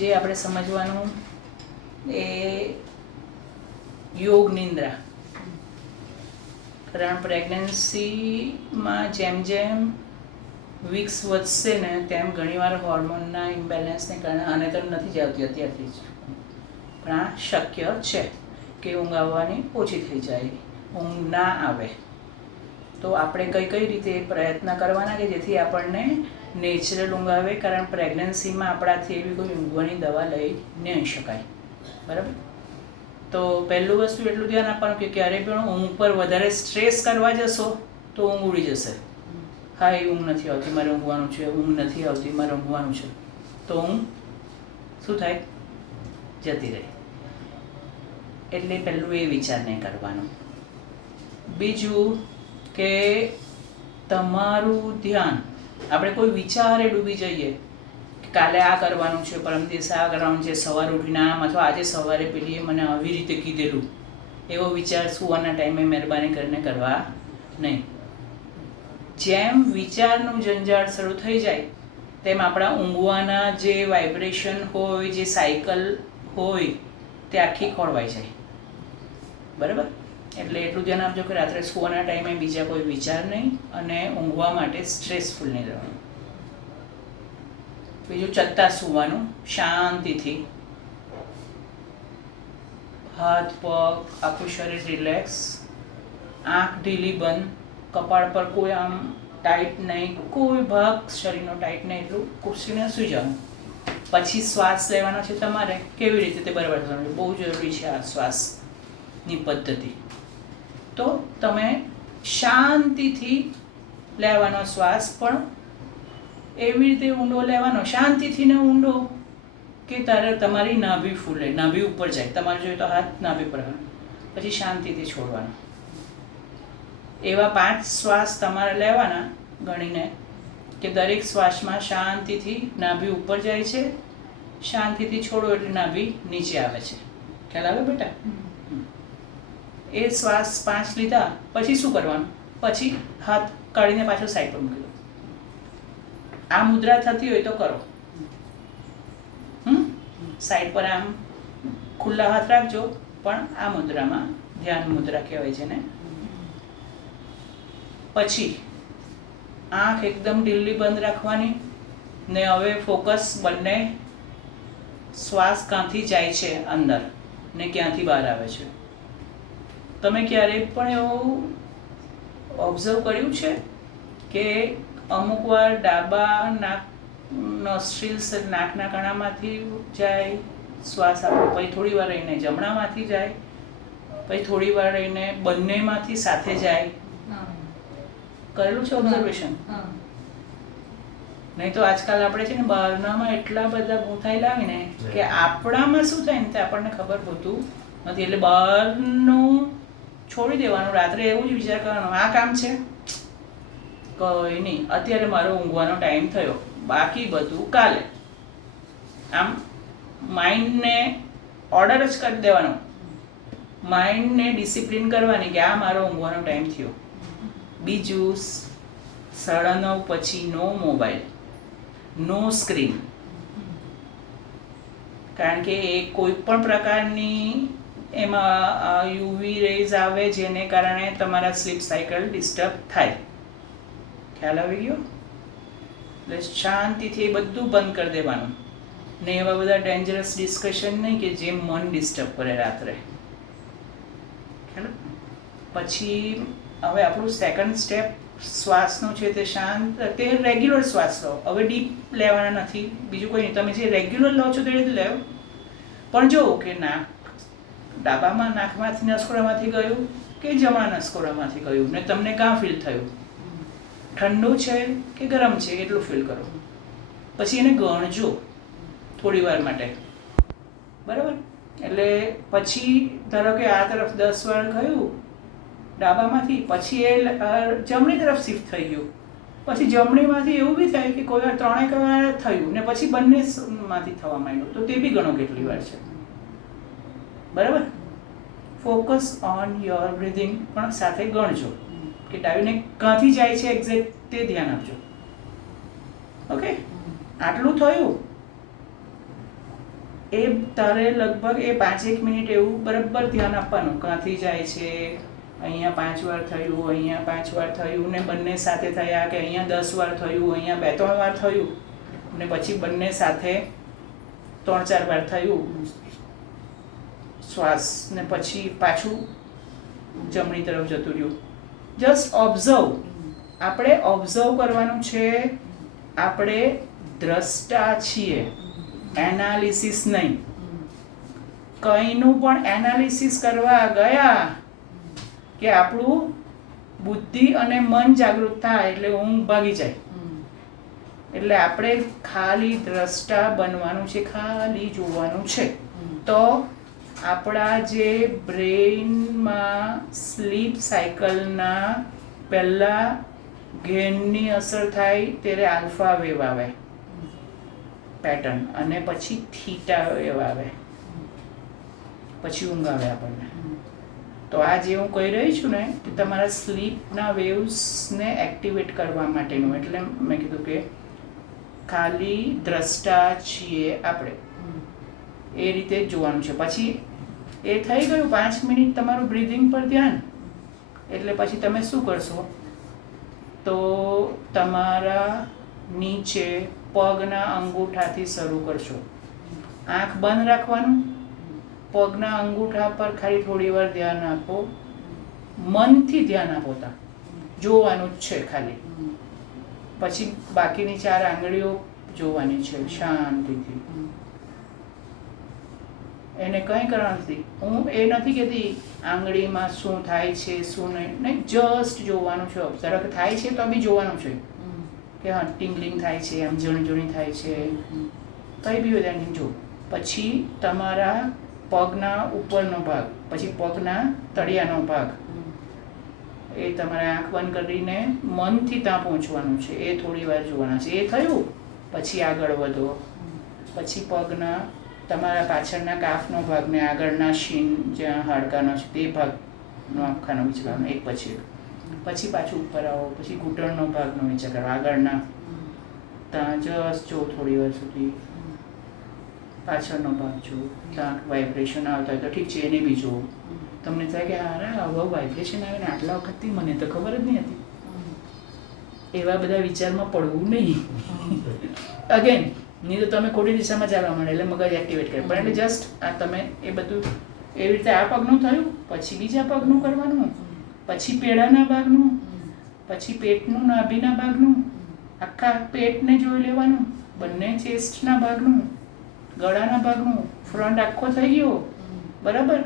જે આપણે સમજવાનું એ યોગ નિંદ્રા. કારણ પ્રેગ્નન્સીમાં જેમ જેમ વીક્સ વધશે ને તેમ ઘણીવાર હોર્મોનના ઇમ્બેલેન્સને કારણે આને તો નથી જ આવતી અત્યારથી જ, પણ આ શક્ય છે કે ઊંઘ આવવાની ઓછી થઈ જાય, ઊંઘ ના આવે. તો આપણે કઈ રીતે પ્રયત્ન કરવાના કે જેથી આપણને નેચરલ ઊંઘ આવે. કારણ પ્રેગ્નન્સીમાં આપણાથી એવી કોઈ ઊંઘવાની દવા લઈ નહીં શકાય, બરાબર. તો પહેલું વસ્તુ એટલું ધ્યાન આપવાનું કે ક્યારેય પણ ઊંઘ પર વધારે સ્ટ્રેસ કરવા જશો તો ઊંઘ ઉડી જશે. હા, એ ઊંઘ નથી આવતી, મારે ઊંઘવાનું છે, ઊંઘ નથી આવતી, મારે ઊંઘવાનું છે, તો ઊંઘ શું થાય? જતી રહે. એટલે પહેલું એ વિચાર નહીં કરવાનો. બીજું કે તમારું ધ્યાન, આપણે કોઈ વિચારે ડૂબી જઈએ કે કાલે આ કરવાનું છે, પરમ દિવસે આ કરવાનું છે, સવારે ઉઠીને આમ, અથવા આજે સવારે પેલીએ મને આવી રીતે કીધેલું, એવો વિચાર સુવાના ટાઈમે મહેરબાની કરીને કરવા નહીં. જેમ વિચારનું જંજાળ શરૂ થઈ જાય તેમ આપણા ઊંઘવાના જે વાઇબ્રેશન હોય, જે સાયકલ હોય, તે આખી ખોળવાઈ જાય, બરાબર. એટલે એટલું ધ્યાન આપજો કે રાત્રે સુવાના ટાઈમે બીજા કોઈ વિચાર નહીં અને ઊંઘવા માટે સ્ટ્રેસફુલ નહીં રહેવાનું. બીજું, ચત્તા સુવાનું શાંતિથી, હાથ પગ આખું શરીર રિલેક્સ, આંખ ઢીલી બંધ, કપાળ પર કોઈ આમ ટાઈટ નહીં, કોઈ ભાગ શરીરનો ટાઈટ નહીં, એટલું ખુરશીને સૂઈ જવાનું. પછી શ્વાસ લેવાનો છે તમારે. કેવી રીતે તે બરાબર થવાનું? બહુ જરૂરી છે આ શ્વાસની પદ્ધતિ. તો તમે શાંતિથી લેવાનો શ્વાસ, પણ એવી રીતે ઊંડો લેવાનો, શાંતિથી ને ઊંડો કે તમારી નાભી ફૂલે, નાભી ઉપર જાય. તમારે જોઈએ તો હાથ નાભી પર, પછી શાંતિથી છોડવાનો. એવા 5 શ્વાસ તમારે લેવાના ગણીને કે દરેક શ્વાસમાં શાંતિથી નાભી ઉપર જાય છે, શાંતિથી છોડો એટલે નાભી નીચે આવે છે. ખ્યાલ આવે બેટા? એ શ્વાસ 5 લીધા પછી શું કરવાનું? પછી હાથ કાઢીને પાછો સાઈડ પર મૂકી દો. આ મુદ્રા થતી હોય તો કરો. સાઈડ પર આમ ખુલ્લા હાથ રાખજો, પણ આ મુદ્રામાં, ધ્યાન મુદ્રા કહેવાય છે ને. પછી આંખ એકદમ ઢીલી બંધ રાખવાની ને હવે ફોકસ બંને શ્વાસ ક્યાંથી જાય છે અંદર ને ક્યાંથી બહાર આવે છે. તમે ક્યારેય પણ એવું ઓબ્ઝર્વ કર્યું છે કે અમુક વાર ડાબા નાક નોસ્ટ્રિલ્સ નાકના કણામાંથી જાય શ્વાસ આપણો, પછી થોડી વાર રહીને જમણામાંથી જાય, પછી થોડી વાર રહીને બંનેમાંથી સાથે જાય? કરેલું છે ઓબ્ઝર્વેશન? નહીં તો આજકાલ આપણે છે ને બહારનામાં એટલા બધા ગૂંથાયેલા હોય ને કે આપણામાં શું થાય ને તે આપણને ખબર હોતું નથી. એટલે બહારનું છોડી દેવાનું, રાત્રે એવું જ વિચાર કરવાનો, આ કામ છે કંઈ નહીં, અત્યારે મારો ઊંઘવાનો ટાઈમ થયો, બાકી બધું કાલે. આમ માઇન્ડને ઓર્ડર જ કરી દેવાનો, માઇન્ડને ડિસિપ્લિન કરવાની કે આ મારો ઊંઘવાનો ટાઈમ થયો. બીજું, 9:30 પછી નો મોબાઈલ, નો સ્ક્રીન. કારણ કે એ કોઈ પણ પ્રકારની એમાં યુવી રેઝ આવે જેને કારણે તમારા સ્લીપ સાયકલ ડિસ્ટર્બ થાય. ખ્યાલ આવી ગયો? એટલે શાંતિથી એ બધું બંધ કરી દેવાનું ને એવા બધા ડેન્જરસ ડિસ્કશન નહીં કે જે મન ડિસ્ટર્બ કરે રાત્રે. ખ્યાલ? પછી હવે આપણું સેકન્ડ સ્ટેપ શ્વાસનું છે તે શાંત, તે રેગ્યુલર શ્વાસ લો. હવે ડીપ લેવાના નથી, બીજું કોઈ નહીં. તમે જે રેગ્યુલર લો છો તે રીતે લેવો, પણ જો કે નાક ડાબામાં નાકમાંથી નસકોડામાંથી ગયું કે જમણા નસકોડામાંથી ગયું ને તમને કાં ફીલ થયું, ઠંડુ છે કે ગરમ છે એટલું ફીલ કરો. પછી એને ગણજો થોડી વાર માટે, બરાબર. એટલે પછી ધારો કે આ તરફ 10 વાર ગયું ડાબામાંથી, પછી એ જમણી તરફ શિફ્ટ થઈ ગયું, પછી જમણીમાંથી એવું બી થાય કે કોઈ વાર 3 વાર થયું ને પછી બંનેમાંથી થવા માંડ્યું, તો તે બી ગણો કેટલી વાર છે, બરાબર. ફોકસ ઓન યોર બ્રીથિંગ પણ સાથે ગણજો કે ડાબીને ક્યાંથી જાય છે એક્ઝેક્ટ તે ધ્યાન આપજો. ઓકે, આટલું થયું એ તારે લગભગ એ 5-1 મિનિટ એવું બરાબર ધ્યાન આપવાનું, ક્યાંથી જાય છે, અહીંયા 5 વાર થયું, અહીંયા 5 વાર થયું ને બંને સાથે થયા, કે અહીંયા 10 વાર થયું, અહીંયા 2-3 વાર થયું ને પછી બંને સાથે 3-4 વાર થયું શ્વાસ, ને પછી પાછું જમણી તરફ જતું રહ્યું. Just observe. આપણે ઓબ્ઝર્વ કરવાનું છે. આપણે દ્રષ્ટા છીએ, એનાલિસિસ નહીં. કંઈનું પણ એનાલિસિસ કરવા ગયા કે આપણું બુદ્ધિ અને મન જાગૃત થાય એટલે ઊંઘ ભાગી જાય. એટલે આપણે ખાલી દ્રષ્ટા બનવાનું છે, ખાલી જોવાનું છે. તો આપણા જે બ્રેઇનમાં સ્લીપ સાયકલના પહેલાં ઘેનની અસર થાય ત્યારે આલ્ફા વેવ આવે પેટર્ન, અને પછી થીટા વેવ આવે, પછી ઊંઘ આવે આપણને. તો આ જે હું કહી રહી છું ને કે તમારા સ્લીપના વેવ્સને એક્ટિવેટ કરવા માટેનું, એટલે મેં કીધું કે ખાલી દ્રષ્ટા છીએ આપણે, એ રીતે જ જોવાનું છે. પછી એ થઈ ગયું 5 મિનિટ તમારું બ્રીધિંગ પર ધ્યાન, એટલે પછી તમે શું કરશો, તો તમારા નીચે પગના અંગૂઠાથી શરૂ કરશો. આંખ બંધ રાખવાનું, પગના અંગૂઠા પર ખાલી થોડી વાર ધ્યાન આપો, મનથી ધ્યાન આપો, જોવાનું જ છે ખાલી. પછી બાકીની 4 આંગળીઓ જોવાની છે શાંતિથી. એને કંઈ કરવાનું નથી. હું એ નથી કહેતી આંગળીમાં શું થાય છે શું નહીં, જસ્ટ જોવાનું છે. ધારો કે થાય છે તો બી જોવાનું છે કે હા ટિંગલિંગ થાય છે, આમ ઝણી ઝણી થાય છે, કંઈ બી બધા જો. પછી તમારા પગના ઉપરનો ભાગ, પછી પગના તળિયાનો ભાગ, એ તમારે આંખ બંધ કરીને મનથી ત્યાં પહોંચવાનું છે. એ થોડી વાર જોવાના છે. એ થયું પછી આગળ વધો. પછી પગના તમારા પાછળના કાફનો ભાગ ને આગળના શીન જ્યાં હાડકાનો છે તે ભાગનો આખાનો વિચારવાનો, એક પછી એક. પછી પાછું ઉપર આવો, પછી ઘૂંટણનો ભાગનો વિચાર કરો, આગળના ત્યાં જસ્ટ જો થોડી વાર સુધી. પાછળનો ભાગ જો, ત્યાં વાઇબ્રેશન આવતા હોય તો ઠીક છે, એને બી જુઓ. તમને થાય કે અરે હવે વાઇબ્રેશન આવે ને આટલા વખતથી મને તો ખબર જ નહીં હતી. એવા બધા વિચારમાં પડવું નહીં. અગેન નહીં તો તમે ખોટી દિશામાં ચાલવા માંડે એટલે મગજ એક્ટિવેટ કરે. પણ એટલે જસ્ટ આ તમે એ બધું એવી રીતે આ પગનું થયું, પછી બીજા પગનું કરવાનું, પછી પેડાના ભાગનું, પછી પેટનું, નાભીના ભાગનું, આખા પેટને જોઈ લેવાનું, બંને ચેસ્ટના ભાગનું, ગળાના ભાગનું, ફ્રન્ટ આખો થઈ ગયો બરાબર.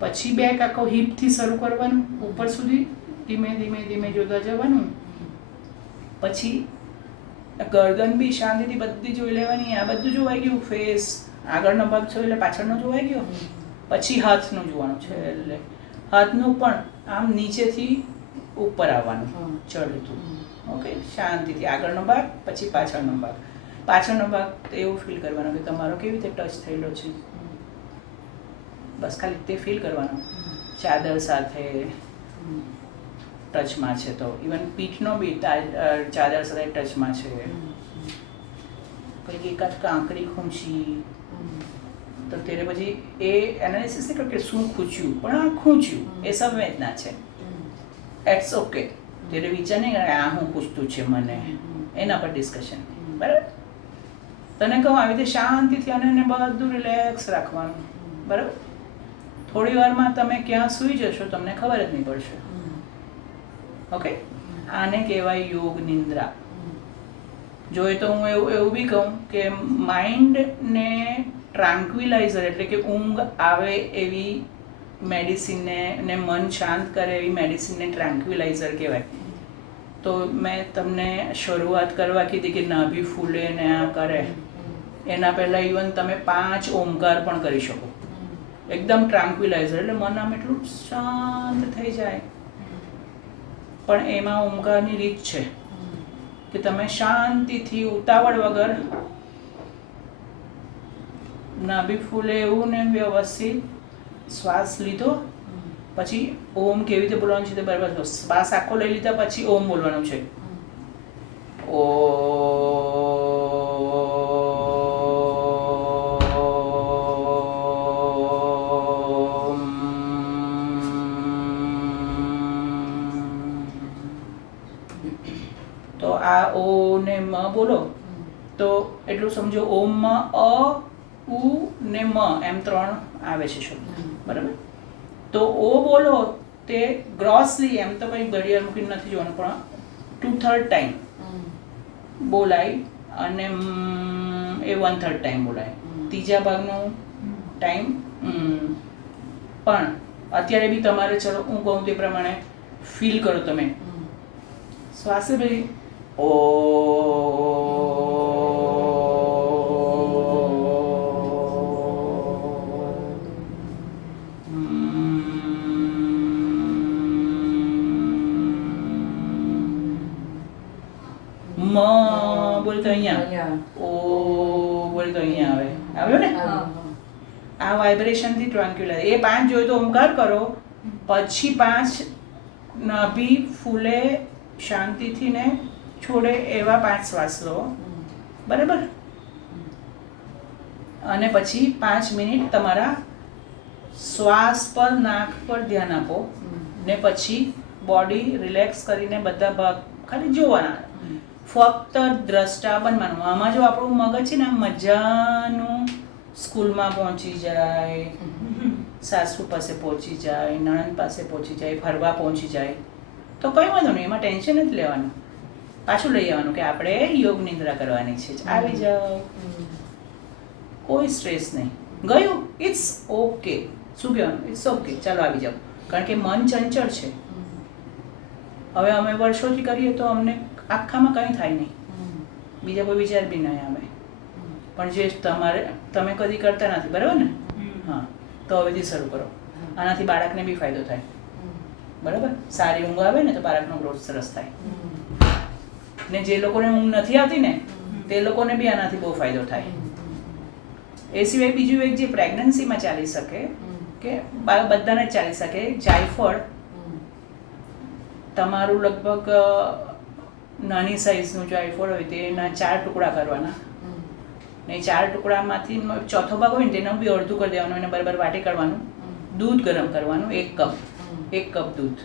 પછી બેક આખો હિપથી શરૂ કરવાનું, ઉપર સુધી ધીમે ધીમે ધીમે જોતા જવાનું. પછી ગરદન બી શાંતિથી બધી જોઈ લેવાની. આ બધું જોવાઈ ગયું. ફેસ આગળનો ભાગ છો એટલે પાછળનો જોવાઈ ગયો. પછી હાથનું જોવાનું છે, એટલે હાથનું પણ આમ નીચેથી ઉપર આવવાનું ચડતું. ઓકે, શાંતિથી આગળનો ભાગ, પછી પાછળનો ભાગ. પાછળનો ભાગ એવું ફીલ કરવાનો કે તમારો કેવી રીતે ટચ થયેલો છે, બસ ખાલી તે ફીલ કરવાનું. ચાદર સાથે ટચમાં છે તો ઇવન પીઠનો બી ચાદર સાથે ટચમાં છે. કંઈક એકાદ કાંકરી ખૂંચી તો તેને પછી એ એનાલિસિસ નહીં કરો કે શું ખૂંચ્યું, પણ આ ખૂંચ્યું એ સંવેદના છે. એટ્સ ઓકે. ત્યારે વિચાર નહીં કરે આ હું પૂછતું છે મને, એના પર ડિસ્કશન. બરાબર. તને કહું આવી રીતે શાંતિથી અને બધું રિલેક્સ રાખવાનું. બરાબર. થોડી વારમાં તમે ક્યાં સૂઈ જશો તમને ખબર જ નહીં પડશે. ઓકે, આને કહેવાય યોગ નિંદ્રા. જોઈએ તો હું એવું બી કહું કે માઇન્ડને ટ્રાન્ક્વિલાઇઝર એટલે કે ઊંઘ આવે એવી મેડિસિનને ને મન શાંત કરે એવી મેડિસિનને ટ્રાન્ક્વિલાઇઝર કહેવાય. તો મેં તમને શરૂઆત કરવા કીધી કે નાભી ફૂલે ને આ કરે, એના પહેલાં ઇવન તમે 5 ઓમકાર પણ કરી શકો. એકદમ ટ્રાન્ક્વિલાઇઝર એટલે મન આમ એટલું શાંત થઈ જાય. પણ એમાં ઓમકારની રીત છે કે તમે શાંતિથી ઉતાવળ વગર નાભી ફૂલે એવું ને વ્યવસ્થિત શ્વાસ લીધો, પછી ઓમ કેવી રીતે બોલવાનું છે તે બરાબર. શ્વાસ આખો લઈ લીધા પછી ઓમ બોલવાનું છે. ઓ આ ઓ ને મ બોલો તો એટલું સમજો ઓમમાં અ ઉ ને મ એમ 3 આવે છે શબ્દ, બરાબર. તો ઓ બોલો તે ગ્રોસલી, એમ તો કંઈ ઘડિયાળ મૂકીને નથી જોવાનું, પણ 2/3 ટાઈમ બોલાય અને એ 1/3 ટાઈમ બોલાય. ત્રીજા ભાગનો ટાઈમ પણ અત્યારે બી તમારે, ચલો હું કહું તે પ્રમાણે ફીલ કરો તમે. શ્વાસે ભાઈ ઓ મ બોલ તો અહીંયા, ઓ બોલ તો અહીંયા આવે, આવ્યો ને? આ વાઇબ્રેશનથી ટ્રાન્ક્યુલર. એ 5 જોઈએ તો ઓમકાર કરો, પછી 5 નાભી ફૂલે શાંતિથી ને છોડે એવા 5 શ્વાસ લો, બરાબર. અને પછી 5 મિનિટ તમારા શ્વાસ પર, નાક પર ધ્યાન આપો ને પછી બોડી રિલેક્સ કરીને બધા ભાગ ખાલી જોવાના, ફક્ત દ્રષ્ટા બનવાનું. આમાં જો આપણું મગજ છે ને મજાનું સ્કૂલમાં પહોંચી જાય, સાસુ પાસે પહોંચી જાય, નણંદ પાસે પહોંચી જાય, ફરવા પહોંચી જાય તો કંઈ વાંધો નહીં, એમાં ટેન્શન જ લેવાનું. પાછું લઈ આવવાનું કે આપણે યોગ નિંદ્રા કરવાની છે, આવી જાઓ, કોઈ સ્ટ્રેસ નહીં. ગયું, ઇટ્સ ઓકે. શું કહેવાનું? ઇટ્સ ઓકે, ચાલો આવી જાઓ. કારણ કે મન ચંચળ છે. હવે અમે વર્ષોથી કરીએ તો અમને આખામાં કંઈ થાય નહીં, બીજા કોઈ વિચાર બી નહીં આવે. પણ જે તમે કદી કરતા નથી, બરાબર ને? હા, તો હવેથી શરૂ કરો. આનાથી બાળકને બી ફાયદો થાય, બરાબર. સારી ઊંઘ આવે ને તો બાળકનો ગ્રોથ સરસ થાય. ને જે લોકોને ઊંઘ નથી આવતી ને તે લોકોને બી આનાથી બહુ ફાયદો થાય. એ સિવાય બીજું એક જે પ્રેગ્નન્સીમાં ચાલી શકે, કે બધાને જ ચાલી શકે, જાયફળ. તમારું લગભગ નાની સાઇઝનું જાયફળ હોય તેના 4 ટુકડા કરવાના, ને 4 ટુકડામાંથી ચોથો ભાગ હોય ને તેનું બી અડધું કરી દેવાનું, એને બરાબર વાટી કાઢવાનું. દૂધ ગરમ કરવાનું, 1 કપ દૂધ,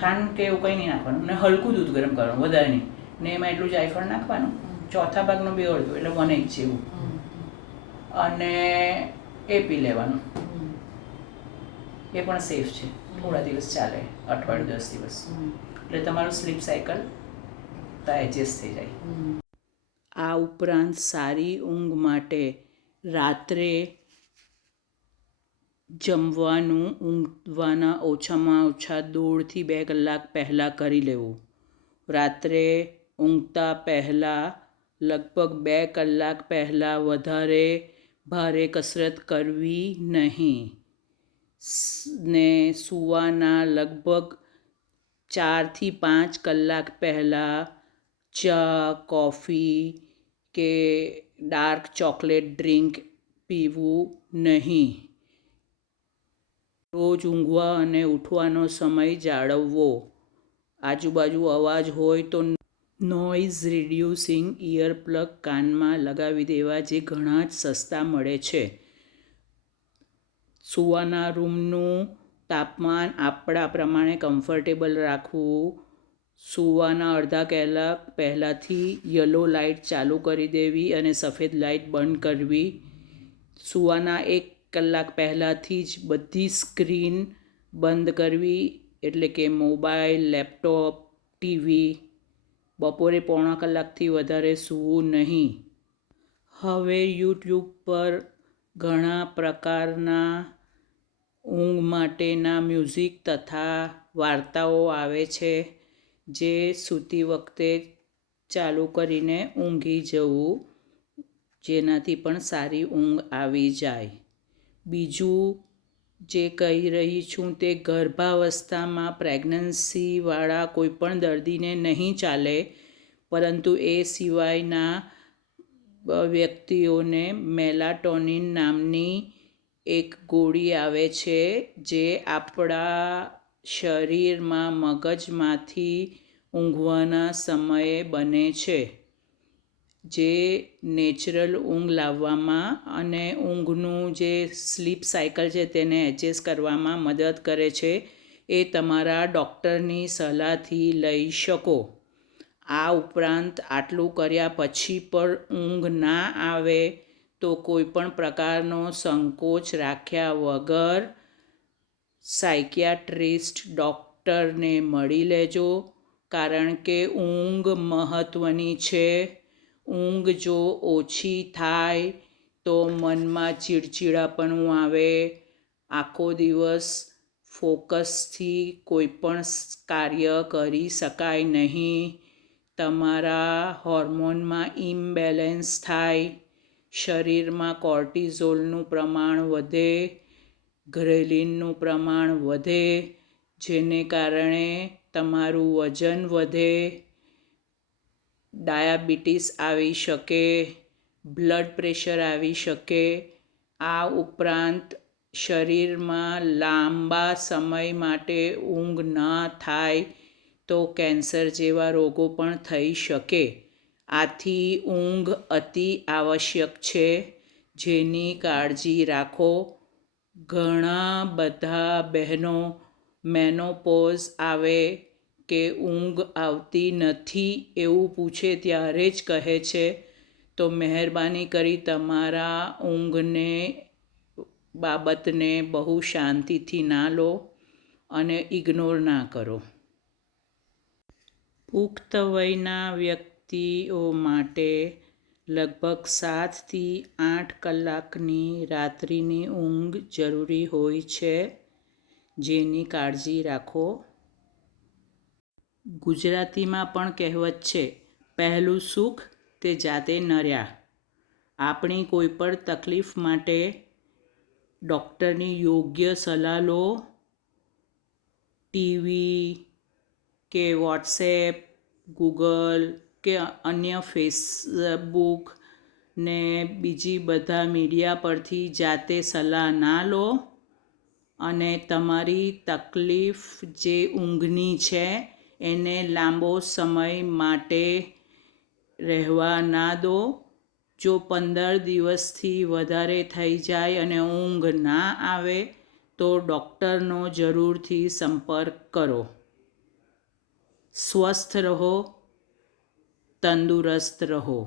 ખાંડ કે એવું કંઈ નહીં નાખવાનું, ને હલકું દૂધ ગરમ કરવાનું, વધારે નહીં. ને એમાં એટલું જાયફળ નાખવાનું, ચોથા ભાગનું બી અડધું, એટલે 1/8 જેવું, અને એ પી લેવાનું. એ પણ સેફ છે, થોડા દિવસ ચાલે, અઠવાડિયું 10 દિવસ, એટલે તમારું સ્લીપ સાયકલ એડજસ્ટ થઈ જાય. આ ઉપરાંત સારી ઊંઘ માટે રાત્રે જમવાનું ઊંઘવાના ઓછામાં ઓછા 1.5 થી 2 કલાક પહેલાં કરી લેવું. રાત્રે ઊંઘતા પહેલાં લગભગ 2 કલાક પહેલાં વધારે ભારે કસરત કરવી નહીં, ને સૂવાના લગભગ 4 થી 5 કલાક પહેલાં ચા, કોફી કે ડાર્ક ચોકલેટ ડ્રિંક પીવું નહીં. રોજ ઊંઘવા અને ઉઠવાનો સમય જાળવવો. આજુબાજુ અવાજ હોય તો નોઇઝ રિડ્યુસિંગ ઇયર પ્લગ કાનમાં લગાવી દેવા, જે ઘણા જ સસ્તા મળે છે. સૂવાના રૂમનું તાપમાન આપણા પ્રમાણે કમ્ફર્ટેબલ રાખવું. સૂવાના અડધા કલાક પહેલાંથી યલો લાઇટ ચાલુ કરી દેવી અને સફેદ લાઇટ બંધ કરવી. સૂવાના 1 કલાક પહેલાંથી જ બધી સ્ક્રીન બંધ કરવી, એટલે કે મોબાઈલ, લેપટોપ, ટીવી. બપોરે 1/4 કલાકથી વધારે સૂવું નહીં. હવે યુટ્યુબ પર ઘણા પ્રકારના ઊંઘ માટેના મ્યુઝિક તથા વાર્તાઓ આવે છે, જે સૂતી વખતે ચાલુ કરીને ઊંઘી જવું, જેનાથી પણ સારી ઊંઘ આવી જાય. બીજું જે કહી રહી છું તે ગર્ભાવસ્થામાં પ્રેગ્નન્સીવાળા કોઈપણ દર્દીને નહીં ચાલે, પરંતુ એ સિવાયના વ્યક્તિઓને મેલાટોનિન નામની એક ગોળી આવે છે, જે આપણા શરીરમાં મગજમાંથી ઊંઘવાના સમયે બને છે, જે નેચરલ ઊંઘ લાવવામાં અને ઊંઘનું જે સ્લીપ સાયકલ છે તેને એડજસ્ટ કરવામાં મદદ કરે છે. એ તમારા ડૉક્ટરની સલાહથી લઈ શકો. આ ઉપરાંત આટલું કર્યા પછી પણ ઊંઘ ના આવે તો કોઈ પણ પ્રકારનો સંકોચ રાખ્યા વગર સાયકિયાટ્રિસ્ટ ડૉક્ટરને મળી લેજો, કારણ કે ઊંઘ મહત્ત્વની છે. ઊંઘ જો ઓછી થાય તો મનમાં ચીડચીડાપણું આવે, આખો દિવસ ફોકસથી કોઈ પણ કાર્ય કરી શકાય નહીં, તમારા હોર્મોનમાં ઇમ્બેલેન્સ થાય, શરીરમાં કોર્ટિઝોલનું પ્રમાણ વધે, ગ્રેલિનનું પ્રમાણ વધે, જેને કારણે તમારું વજન વધે, ડાયાબિટીસ આવી શકે, બ્લડ પ્રેશર આવી શકે. આ ઉપરાંત શરીરમાં લાંબા સમય માટે ઊંઘ ન થાય તો કેન્સર જેવા રોગો પણ થઈ શકે. આથી ઊંઘ અતિ આવશ્યક છે, જેની કાળજી રાખો. ઘણા બધા બહેનો મેનોપોઝ આવે કે ઊંઘ આવતી નથી એવું પૂછે ત્યારે જ કહે છે, તો મહેરબાની કરી તમારા ઊંઘને બાબતને બહુ શાંતિથી ના લો અને ઇગ્નોર ના કરો. પુખ્ત વયના વ્યક્તિઓ માટે લગભગ 7થી 8 કલાકની રાત્રિની ઊંઘ જરૂરી હોય છે, જેની કાળજી રાખો. ગુજરાતીમાં પણ કહેવત છે, પહેલું સુખ તે જાતે નર્યા. આપણી કોઈ પણ તકલીફ માટે ડૉક્ટરની યોગ્ય સલાહ લો. ટીવી કે વોટ્સએપ, ગૂગલ કે અન્ય ફેસબુક ને બીજી બધા મીડિયા પરથી જાતે સલાહ ના લો અને તમારી તકલીફ જે ઊંઘની છે એને લાંબો સમય માટે રહેવા ના દો. જો 15 દિવસથી વધારે થઈ જાય અને ઊંઘ ના આવે તો ડૉક્ટરનો જરૂરથી સંપર્ક કરો. સ્વસ્થ રહો, તંદુરસ્ત રહો.